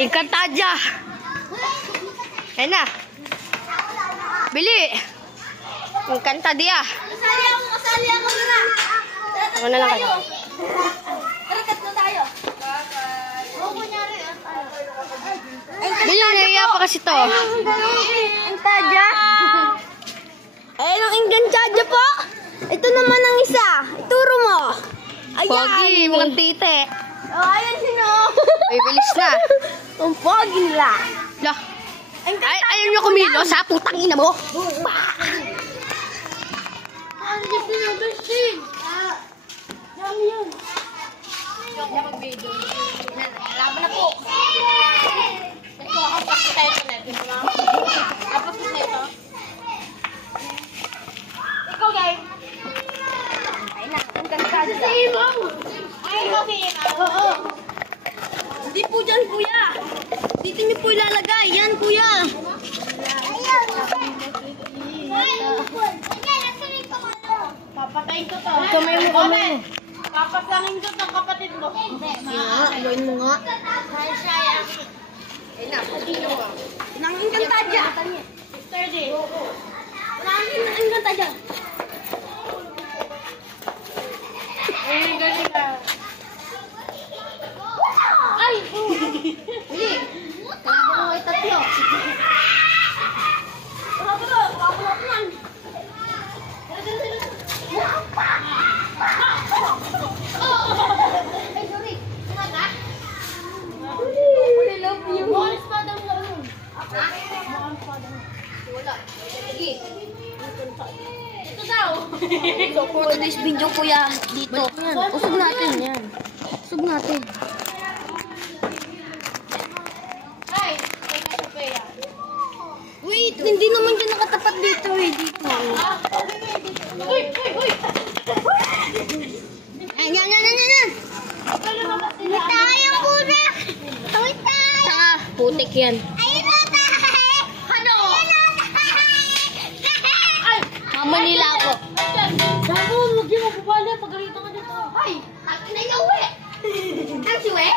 Encantadia. Ayan na. Bili. Encantadia. Masali ako na. Ako na lang kayo. Tara, na tayo. Bili, naiya pa kasi to. Encantadia. Ayun ang Encantadia po. Ito naman ang isa. Ituro mo. Ayan. Pogi, mukhang tite. Oh, ayan sino. Ay, bilis na. Ang pogi nila. Lah. Ay, ayaw nyo kumilos ha, putang ina mo. Ano yung pinabasing? Dami yun. Laban na po. Ito, apat na tayo na ito. Apat na ito. Ikaw, guys. Ay na, ang ganda dyan. Ay, okay. Oo. Hindi po dyan, kuya. Dito niyo po ilalagay. Yan, kuya. Papatayin ko to. Kamay mo, kamay mo. Papasangin ko to, kapatid mo. Gawin mo nga. Ayun na, pagkino mo. Nang Encantadia. Thursday. Nang Encantadia. Eh, galing ka. Ay! Hindi. Kalaban mo ay tatlo. Kapulot man. Ay, sorry. Sinaga? I love you. Mga espada mo lang. Ha? Mga espada mo. Wala. Sige. Ito daw. So, for today's video, kuya, dito. Usog natin yan. Usog natin. Ay, wait, hindi naman dyan nakatapat dito eh. Dito. Uy! Ay, yan. Wait tayo, kuna. Wait tayo. Tanga, putik yan. Ayun na tayo. Ano? Ay, Mama nila ako. Gago, huwag yung mabubala. Pagalitan ka dito. Ay, takin na yung uwi. Ang siwe?